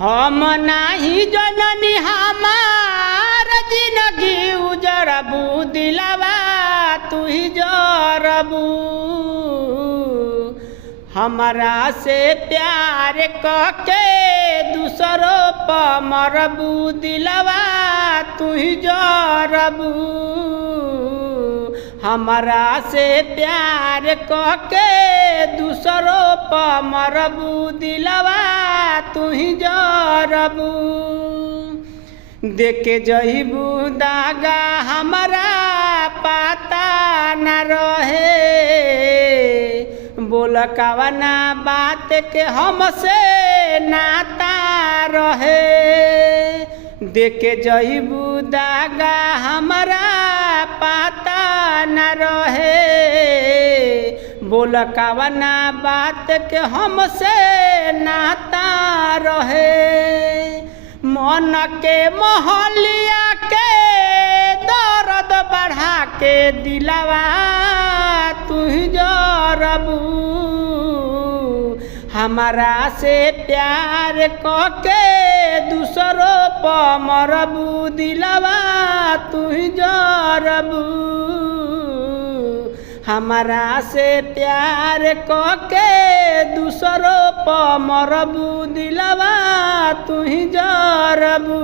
हम नाही जननी हमार जिंदगी उजरबू दिलवा तू ही जरबू। हमरा से प्यार करके दूसरों पर मरबू दिलवा तू ही जरबू। हमरा से प्यार करके दूसरों पर मरबू दिलवा तू ही जरबू। देखे जइबू दागा हमरा पता न रहे। बोल कवना बात के हमसे नाता रहे। देखे जइबू दागा हमरा पता न रहे। बोल कवना बात के हमसे नाता रहे। मन के मोहलिया के दर्द बढ़ा के दिलवा तू ही जरबू। हमरा से प्यार करके दूसरों पर मरबू दिलवा तू ही जरबू। हमरा से प्यार करके दूसरों पर मरबू दिलवा तू ही जरबू।